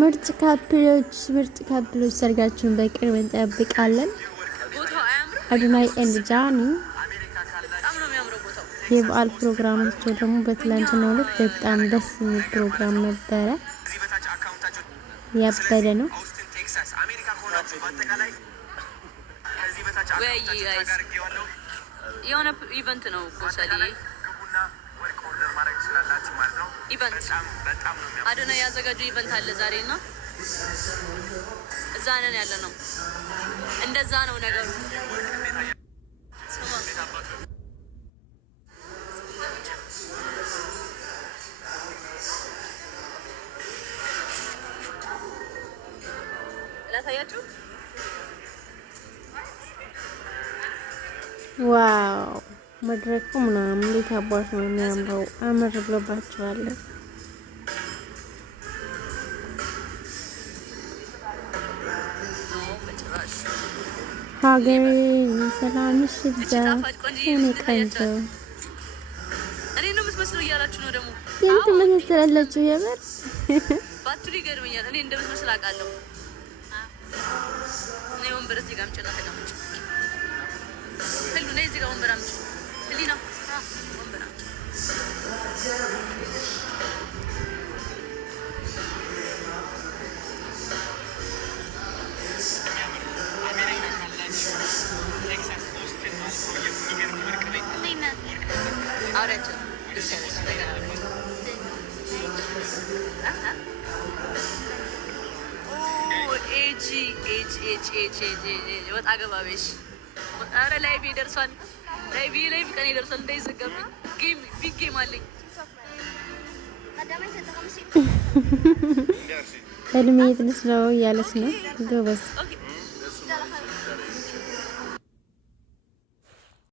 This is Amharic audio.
ምርጥ ካፕሎች ሰርጋችሁን በቅርብ እንጠብቃለን። አዶናይ ኤንድ ጃኒ የበዓል ፕሮግራማቸው ደግሞ በትላንትናው ዕለት በጣም ደስ የሚል ፕሮግራም ነበረ። ያበደ ነው። የሆነ ኢቨንት ነው ኮሰሊ ኢቨንት አዶናይ ያዘጋጀው ኢቨንት አለ ዛሬና እዛ ነን ያለ ነው። እንደዛ ነው ነገሩ። ላሳያችሁ። ዋው መድረኩ ምናምን እንዴት አባቱ ነው የሚያምረው። አመር ብሎባቸዋል። ሀገሬ ሰላምሽ ይብዛ። እኔ ቀንጆ እኔ ነው የምትመስለው እያላችሁ ነው ደግሞ የት መሰላችሁ? የምር ባትሪ ይገርመኛል። እኔ እንደምትመስል አውቃለሁ። እኔ ወንበር እዚህ ጋር አምጪና ተቀመጭ። ሁሉ ነው እዚህ ጋር ወንበር አምጪ። ህሊና ወንበር አምጪ። ወጣ ገባቤሽ አረ ላይቭ ይደርሳል። ላይቭ ቀን ይደርሳል። እንዳይዘጋብ ቢግ ጌም አለኝ። እድሜ ትንሽ ነው እያለች ነው። ጎበዝ